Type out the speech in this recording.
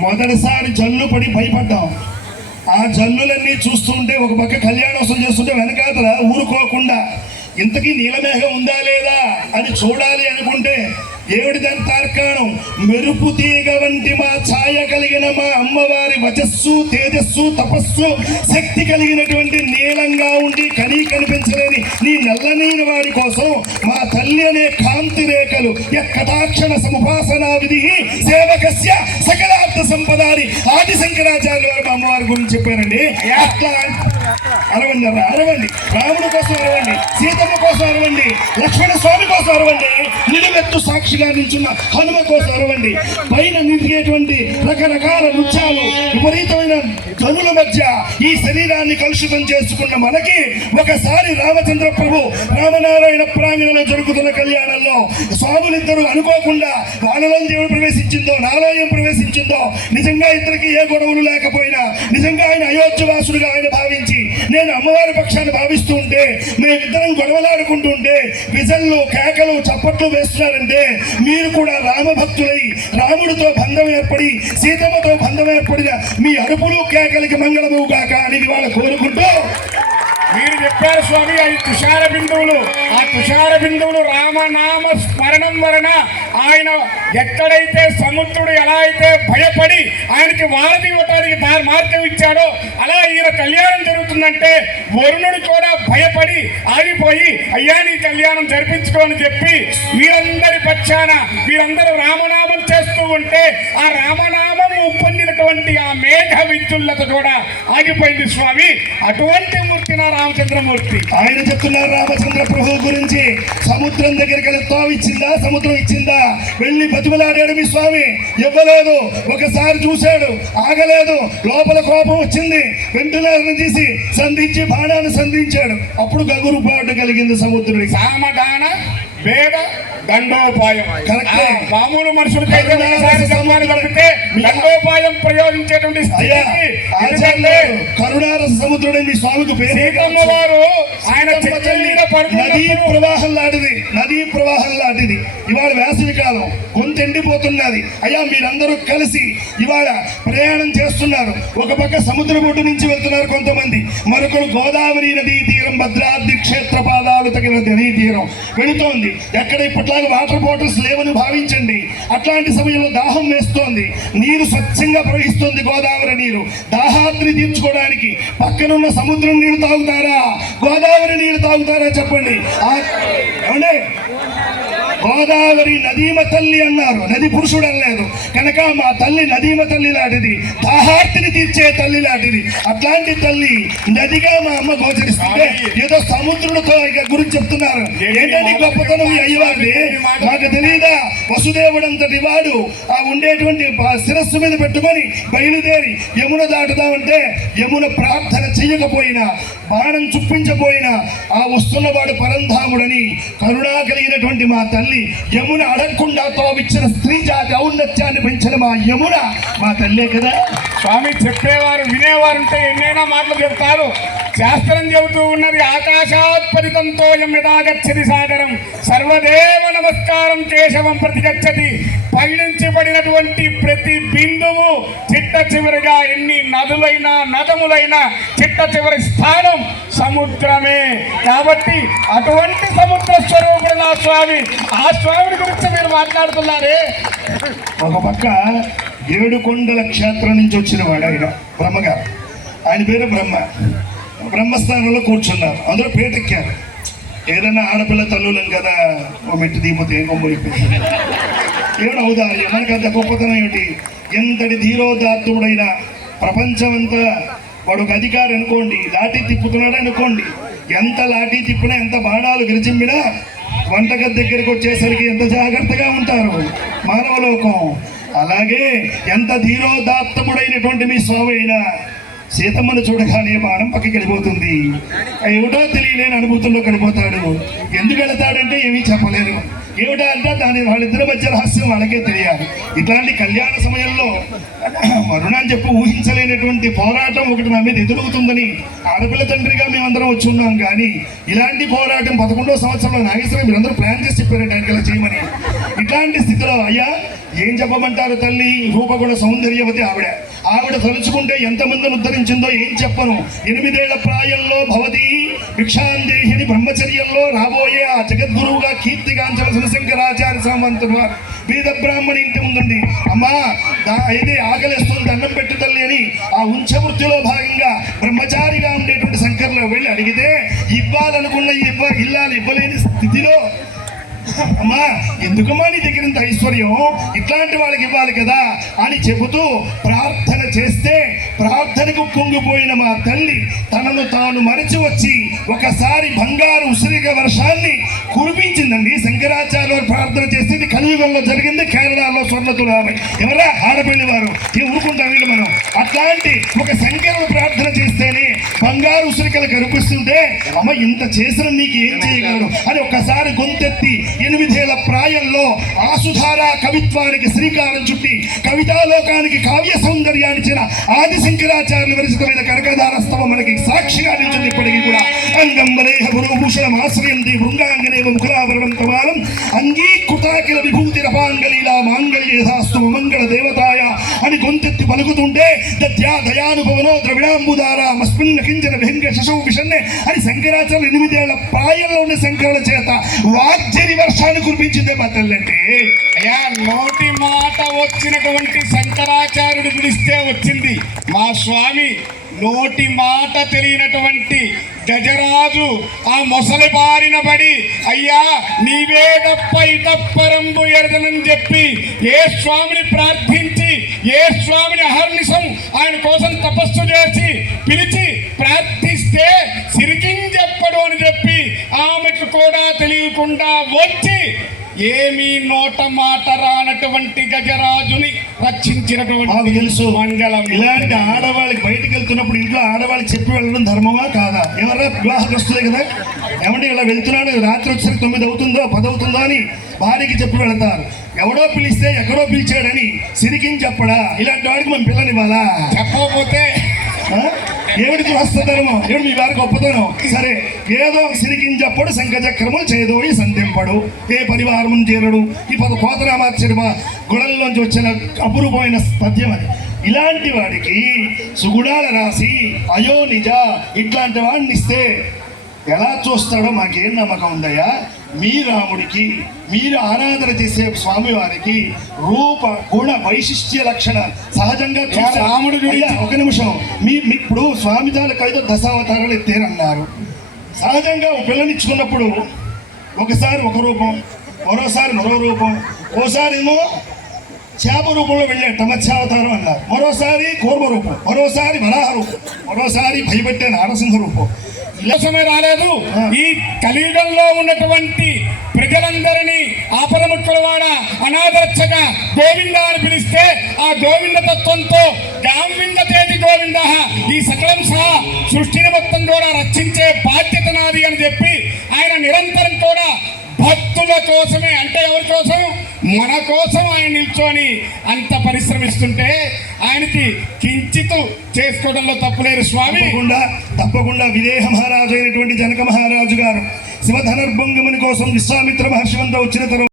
మొదటిసారి జల్లు పడి భయపడ్డాం. ఆ జల్లులన్నీ చూస్తుంటే ఒక పక్క కళ్యాణోత్సవం చేస్తుంటే వెనకాతల ఊరుకోకుండా ఇంతకీ నీలమేఘం ఉందా లేదా? అని చూడాలి అనుకుంటే ఏమిటి దాని తార్కాణం? మెరుపు తీగ వంటి మా ఛాయ కలిగిన మా అమ్మవారి వచస్సు తేజస్సు తపస్సు శక్తి కలిగినటువంటి నీలంగా ఉండి కనీ కనిపించలేని నీ నల్లనీని వారి కోసం మా తల్లి అనే కాంతి రేఖలు ఎక్కటాక్షణ సముపాసనా విధి సేవకస్య సకల సంపదాని ఆది శంకరాచార్య వారు అమ్మవారి గురించి చెప్పారండి. అట్లా అరవండి అర అరవండి రాముడి కోసం అరవండి సీతమ్మ కోసం అరవండి లక్ష్మణ స్వామి కోసం అరవండి నిలువెత్తు సాక్షిగా నిల్చున్న హనుమ కోసం అరవండి పైన నిలిగేటువంటి రకరకాల నృత్యాలు విపరీతమైన ధనుల మధ్య ఈ శరీరాన్ని కలుషితం చేసుకున్న మనకి ఒకసారి రామచంద్ర ప్రభు రామనారాయణ ప్రాంగణంలో జరుగుతున్న కళ్యాణంలో స్వాములిద్దరూ అనుకోకుండా వాళ్ళలో దేవుడు ప్రవేశించిందో నాలో ఏం ప్రవేశించిందో నిజంగా ఇద్దరికి ఏ గొడవలు లేకపోయినా నిజంగా ఆయన అయోధ్యవాసుడుగా ఆయన భావించి నేను అమ్మవారి పక్షాన్ని భావిస్తూ ఉంటే మేమిద్దరం గొడవలాడుకుంటూ ఉంటే కేకలు చప్పట్లు వేస్తున్నారంటే మీరు కూడా రామభక్తులై రాముడితో బంధం ఏర్పడి సీతమ్మతో బంధం ఏర్పడిన మీ అరుపులు కేకలకి మంగళము కాక అని ఇవాళ కోరుకుంటూ. మీరు చెప్పారు స్వామి అవి తుషార బిందువులు. ఆ తుషార బిందువులు రామనామ స్మరణం వలన ఆయన ఎక్కడైతే సముద్రుడు ఎలా అయితే భయపడి ఆయనకి వారధి ఇవ్వటానికి దారి మార్గం ఇచ్చాడో అలా ఈయన కళ్యాణం జరుగుతుందంటే వరుణుడు కూడా భయపడి ఆగిపోయి అయ్యా నీ కళ్యాణం జరిపించుకోని చెప్పి వీరందరి పక్షాన వీరందరూ రామనామం చేస్తూ ఉంటే ఆ రామనామం ఉప్పొందినటువంటి ఆ మేఘ విద్యుల్లత కూడా ఆగిపోయింది స్వామి. అటువంటి రామచంద్రమూర్తి. ఆయన చెప్తున్నారు రామచంద్ర ప్రభు గురించి సముద్రం దగ్గరికి వెళ్ళి తావు ఇచ్చిందా? సముద్రం ఇచ్చిందా? వెళ్ళి బతిమలాడాడు మీ స్వామి. ఇవ్వలేదు. ఒకసారి చూశాడు. ఆగలేదు. లోపల కోపం వచ్చింది. వెంటులారిని తీసి సంధించి బాణాన్ని సంధించాడు. అప్పుడు గగురుపాటు కలిగింది సముద్రుడికి. సామధాన వేద దండోపాయం. మామూలు మనుషులకైతే తప్పితే దండోపాయం ప్రయోగించేటువంటి కరుణారస సముద్రుడు మీ స్వామికి పేరు వారు ఆయన నదీ ప్రవాహం లాంటిది నదీ ప్రవాహం లాంటిది. ఇవాళ వేసవి కాలం గొంతు ఎండిపోతున్నది. అయ్యా మీరందరూ కలిసి ఇవాళ ప్రయాణం చేస్తున్నారు. ఒక పక్క సముద్ర బొడ్డు నుంచి వెళ్తున్నారు కొంతమంది. మరొకరు గోదావరి నదీ తీరం భద్రాద్రి క్షేత్ర పాదాలు తగిన నదీ తీరం. వెళుతోంది. ఎక్కడ అట్లాంటి వాటర్ బాటిల్స్ లేవని భావించండి. అట్లాంటి సమయంలో దాహం వేస్తోంది. నీరు స్వచ్ఛంగా ప్రవహిస్తుంది గోదావరి నీరు. దాహాద్రి తీర్చుకోవడానికి పక్కనున్న సముద్రం నీళ్ళు తాగుతారా? గోదావరి నీళ్ళు తాగుతారా చెప్పండి. ఏమండి? గోదావరి నదీమ తల్లి అన్నారు. నది పురుషుడు అనలేదు కనుక మా తల్లి నదీమ తల్లి లాంటిది. దాహార్తిని తీర్చే తల్లి లాంటిది. అట్లాంటి తల్లి నదిగా మా అమ్మ గోచరిస్తుంటే ఏదో సముద్రుడితో ఇక గురించి చెప్తున్నారు. ఏంటంటే గొప్పతనం అయ్యవారిది? మాకు తెలియదా వసుదేవుడు అంతటి వాడు ఆ ఉండేటువంటి శిరస్సు మీద పెట్టుకొని బయలుదేరి యమున దాటుదామంటే యమున ప్రార్థన చేయకపోయినా బాణం చుప్పించపోయినా ఆ వస్తున్నవాడు పరంధాముడని కరుణా కలిగినటువంటి మా తల్లి యమున అడగకుండా తోవిచ్చిన స్త్రీ జాతి ఔన్నత్యాన్ని పెంచిన మా యమున మా తల్లే కదా. స్వామి చెప్పేవారు వినేవారు ఉంటే ఎన్నైనా మాటలు చెప్తారు. శాస్త్రం చెబుతూ ఉన్నది ఆకాశాత్పరితంతో యదాగచ్చది సాగరం. సర్వదేవ నమస్కారం కేశవం ప్రతిగచ్చతి పైనుంచి పడినటువంటి ప్రతి బిందువు చిట్ట చివరిగా ఎన్ని నదులైనా నదములైనా చిట్ట చివరి స్థానం సముద్రమే. కాబట్టి అటువంటి సముద్ర స్వరూపుడు నా స్వామి. ఆ స్వామిని గురించి మీరు మాట్లాడుతున్నారే? ఒక పక్క ఏడుకొండల క్షేత్రం నుంచి వచ్చిన వాడు ఆయన బ్రహ్మగారు. ఆయన పేరు బ్రహ్మ. బ్రహ్మస్థానంలో కూర్చున్నారు. అందరూ పేటెక్కారు. ఏదైనా ఆడపిల్ల తల్లులను కదా ఓ మెట్టు దిగిపోతే ఏం ఏడు మనకి అంత గొప్పతనం ఏమిటి? ఎంతటి ధీరోదాత్తుడైన ప్రపంచమంతా వాడు ఒక అధికారి అనుకోండి లాఠీ తిప్పుతున్నాడు అనుకోండి ఎంత లాఠీ తిప్పినా ఎంత బాణాలు గిరిచింపినా వంటగది దగ్గరికి వచ్చేసరికి ఎంత జాగ్రత్తగా ఉంటారు? మానవలోకం. అలాగే ఎంత ధీరోదాత్తముడైనటువంటి మీ స్వామి అయినా సీతమ్మను చూడగానే బాణం పక్కకి వెళ్ళిపోతుంది. ఏమిటో తెలియలేని అనుభూతుల్లో కడిపోతాడు ఎందుకు వెళతాడంటే ఏమీ చెప్పలేరు. ఏమిటా అంటే దాని వాళ్ళిద్దరి మధ్య రహస్యం వాళ్ళకే తెలియాలి. ఇట్లాంటి కళ్యాణ సమయంలో మరుణాన్ని చెప్పి ఊహించలేనటువంటి పోరాటం ఒకటి నా మీద ఎదురుగుతుందని ఆడపిల్ల తండ్రిగా మేమందరం వచ్చి ఉన్నాం కానీ ఇలాంటి పోరాటం పదకొండో సంవత్సరంలో నాగేశ్వరం మీరందరూ ప్లాన్ చేసి చెప్పారంటే ఆయనకి ఇలా చేయమని. ఇట్లాంటి స్థితిలో అయ్యా ఏం చెప్పమంటారు తల్లి? రూపగుణ సౌందర్యవతి ఆవిడ. ఆవిడ తలుచుకుంటే ఎంతమందిని ఉద్ధరించిందో ఏం చెప్పను. ఎనిమిదేళ్ళ ప్రాయంలో భవతి భిక్షాందేహిని బ్రహ్మచర్యంలో రాబోయే ఆ జగద్గురువుగా కీర్తిగాంచవలసిన శివశంకరాచార్య సామంతుడు వారు. బీద బ్రాహ్మణి ఇంటి ముందుండి అమ్మా దా ఇది ఆకలిస్తుంది దండం పెట్టు తల్లి అని ఆ ఉంచవృత్తిలో భాగంగా బ్రహ్మచారిగా ఉండేటువంటి శంకర్లో వెళ్ళి అడిగితే ఇవ్వాలనుకున్న ఇవ్వ ఇల్లాలు ఇవ్వలేని స్థితిలో అమ్మా ఎందుకమ్మా నీ దగ్గర ఇంత ఐశ్వర్యం? ఇట్లాంటి వాళ్ళకి ఇవ్వాలి కదా అని చెబుతూ ప్రార్థన చేస్తే ప్రార్థనకు కుంగిపోయిన మా తల్లి తనను తాను మరచి వచ్చి ఒకసారి బంగారు ఉసిరిక వర్షాన్ని కురిపించిందండి. శంకరాచార్య ప్రార్థన చేస్తే కలియుగంలో జరిగింది. కేరళలో స్వర్ణతులాభై ఎవరా? ఆడపల్లి వారు. ఊరుకుంటాం వీళ్ళు మనం? అట్లాంటి ఒక శంకరుడు ప్రార్థన చేస్తేనే బంగారు ఉసిరికలు కనిపిస్తుంటే అమ్మ ఇంత చేసిన నీకు ఏం చేయగలడు అని ఒకసారి గొంతెత్తి ఎనిమిదేళ్ళ ప్రాయంలో ఆసుధార కవిత్వానికి శ్రీకారం చుట్టి కవితాలోకానికి కావ్య సౌందర్యాన్నిచ్చిన ఆది శంకరాచార్యులు విరచితమైన కనకదారస్తవం మనకి సాక్షిగా నిలిచింది ఇప్పటికీ కూడా. అంగం వలేహ పురోభూషణం ఆశ్రయంతి బృంగాంగనేవ ముఖలావరణం కమాలం అంగీకృతాకిల విభూతి రపాంగలీలా మాంగళ్యేధాస్తు మంగళ దేవతాయ అని గొంతెత్తి పలుకుతుంటే దత్యా దయానుభవనో ద్రవిడాంబుదార మస్మిన్న కించన భెంగ శశవు విషన్నే. అని శంకరాచార్యులు ఎనిమిదేళ్ళ ప్రాయంలో ఉన్న శంకరుల చేత వాగ్జరి వర్షాన్ని కురిపించిందే మా తల్లంటే అయ్యా నోటి మాట వచ్చినటువంటి శంకరాచార్యుడు పిలిస్తే వచ్చింది. మా స్వామి నోటి మాట తెలియనటువంటి గజరాజు ఆ మొసలి బారిన పడి అయ్యా నీవే తప్ప ఇతప్పరంబు ఎరదనని చెప్పి ఏ స్వామిని ప్రార్థించి ఏ స్వామిని అహర్నిశం ఆయన కోసం తపస్సు చేసి పిలిచి ప్రార్థిస్తే సిరికించెప్పడు అని చెప్పి ఆమెకు కూడా తెలియకుండా వచ్చి ఏమీ నోట మాట రానటువంటి గజరాజుని రక్షించినటువంటి తెలుసు. మంగళం ఇలాంటి ఆడవాళ్ళకి బయటికి వెళ్తున్నప్పుడు ఇంట్లో ఆడవాళ్ళకి చెప్పి వెళ్ళడం ధర్మమా కాదా? ఎవరా వివాహగ్రస్తులే కదా. ఏమంటే ఇలా వెళ్తున్నాడు రాత్రి వచ్చేసరికి తొమ్మిది అవుతుందో పది అవుతుందో అని భార్యకి చెప్పి వెళతారు. ఎవడో పిలిస్తే ఎక్కడో పిలిచాడని సిరికిని చెప్పడా? ఇలాంటి వాడికి మనం పిల్లనివ్వాలా? చెప్పకపోతే? ఏమిటి హస్తధర్మం ఏమిటి మీ వారి గొప్పతనం? సరే ఏదో సిరికించప్పుడు శంఖచక్రములు చేదోయి సంధింపడు. ఏ పరివారము చేరడు? ఈ పద కోతరామార్చడి మా గుణంలోంచి వచ్చిన అపురూపమైన పద్యం అది. ఇలాంటి వాడికి సుగుణాల రాసి అయో నిజ ఇట్లాంటి వాడిని ఇస్తే ఎలా చూస్తాడో మాకేం నమ్మకం ఉందయ్యా? మీ రాముడికి మీరు ఆరాధన చేసే స్వామివారికి రూప గుణ వైశిష్ట్య లక్షణ సహజంగా రాముడి ఒక నిమిషం. మీ ఇప్పుడు స్వామి తాలూకు ఐదో దశావతారాలు ఎత్తేరన్నారు. సహజంగా ఒక పిల్లనిచ్చుకున్నప్పుడు ఒకసారి ఒక రూపం మరోసారి మరో రూపం ఓసారి ఏమో చేప రూపంలో వెళ్ళాట మత్స్యావతారం అన్నారు. మరోసారి కూర్మ రూపం మరోసారి వరాహ రూపం మరోసారి భయపెట్టే నారసింహ రూపం. కోసమే రాలేదు. ఈ కలియుగంలో ఉన్నటువంటి ప్రజలందరినీ ఆపరముక్కులవాడ అనాథరక్షగా గోవింద అని పిలిస్తే ఆ గోవింద తత్వంతో గాంవింద తేది గోవింద ఈ సకలం సహా సృష్టిని మొత్తం కూడా రక్షించే బాధ్యత నాది అని చెప్పి ఆయన నిరంతరం కూడా భక్తుల కోసమే అంటే ఎవరి కోసం మన కోసం ఆయన నిల్చొని అంత పరిశ్రమిస్తుంటే ఆయనకి కించితు చేసుకోవడంలో తప్పలేరు స్వామి. తప్పకుండా తప్పకుండా విదేహ మహారాజు అయినటువంటి జనక మహారాజు గారు శివధనుర్భంగముని కోసం విశ్వామిత్ర మహర్షి వద్ద వచ్చిన తర్వాత